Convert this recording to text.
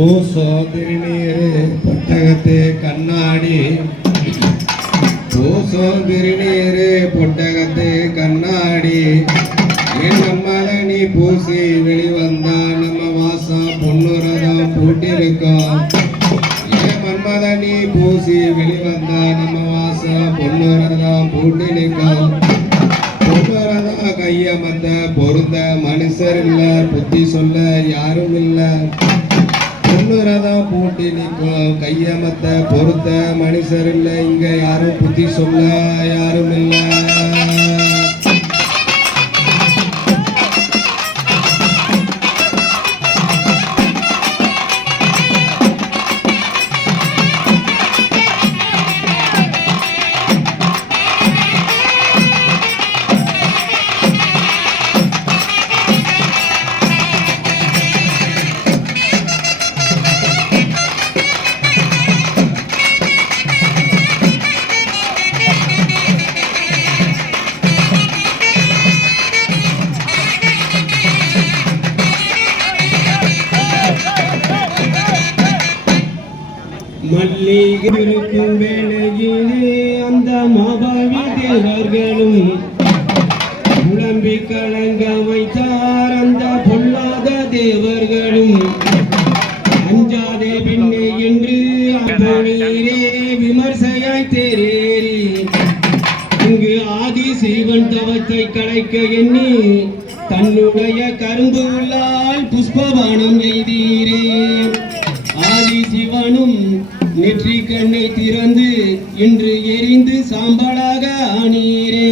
பூசோதிரிநீர் பொட்டகத்து கண்ணாடி பூசோதிரிநீர் பொட்டகத்து கண்ணாடி என் நம்மள நீ பூசி வெளிவந்தா நம்ம வாசம் பொன்னுரதம் பூட்டிருக்கோம் என் மன்மத நீ பூசி வெளிவந்தா நம்ம வாசம் பொன்னுரதம் பூட்டிருக்கோம் பொன்னுரதம் கையமத்த பொருந்த மனுஷர் இல்ல புத்தி சொல்ல யாரும் இல்ல பொன்னுரதம் பூட்டி நிற்கும் கையமத்த பொறுத்த மனுஷர் இல்லை இங்க யாரும் புத்தி சொல்ல யாரும் இல்லை. மல்லிகைக்கும் வேளையிலே அந்த மாபாவி தேவர்களும் புலம்பி கலங்க வைத்தார் அந்த பொல்லாத தேவர்களும் அஞ்சாதே பின்னே என்று அப்போனீரே விமர்சையாய் தேரேறி இங்கு ஆதி சிவன் தவத்தை கலைக்க எண்ணி தன்னுடைய கரும்பு உள்ளால் புஷ்பபானம் எய்தீரே. ஆதி சிவனும் நெற்றி கண்ணை திறந்து இன்று எரிந்து சாம்பலாக ஆனீரே.